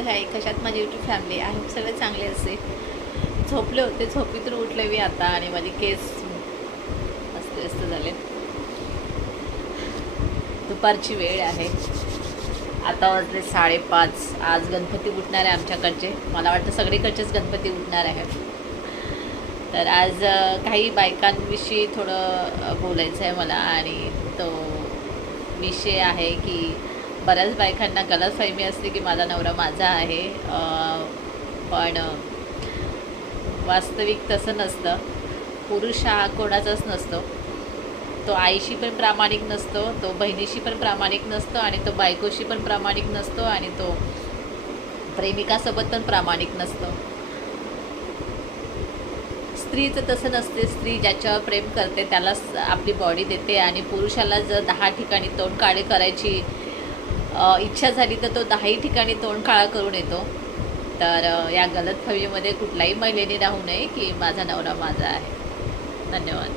Hello hi, कशात माझी YouTube family आहे, सगळे चांगले असे. झोपले होते, झोपेतून उठले मी आता आणि माझे केस अस्त झाले. दुपारची वेळ आहे, आता वाजले 5:30. आज गणपती उठणार आहे आमच्याकडचे, मला वाटतं सगळीकडचेच गणपती उठणार आहेत. तर आज काही बायकांविषयी थोडं बोलायचं आहे मला. आणि तो विषय आहे की बऱ्याच बायकांना गलतफहमी असते की माझा नवरा माझा आहे, पण वास्तविक तसं नसतं. पुरुष हा कोणाचाच नसतो. तो आईशी पण प्रामाणिक नसतो, तो बहिणीशी पण प्रामाणिक नसतो, आणि तो बायकोशी पण प्रामाणिक नसतो, आणि तो प्रेमिकासोबत पण प्रामाणिक नसतो. स्त्रीचं तसं नसते. स्त्री ज्याच्यावर प्रेम करते त्यालाच आपली बॉडी देते, आणि पुरुषाला जर 10 ठिकाणी तोंड काळे करायची इच्छा झाली तर तो 10ही ठिकाणी तोंड काळा करून येतो. तर या गलतफहमीमध्ये कुठल्याही महिलेने राहू नये की माझा नवरा माझा आहे. धन्यवाद.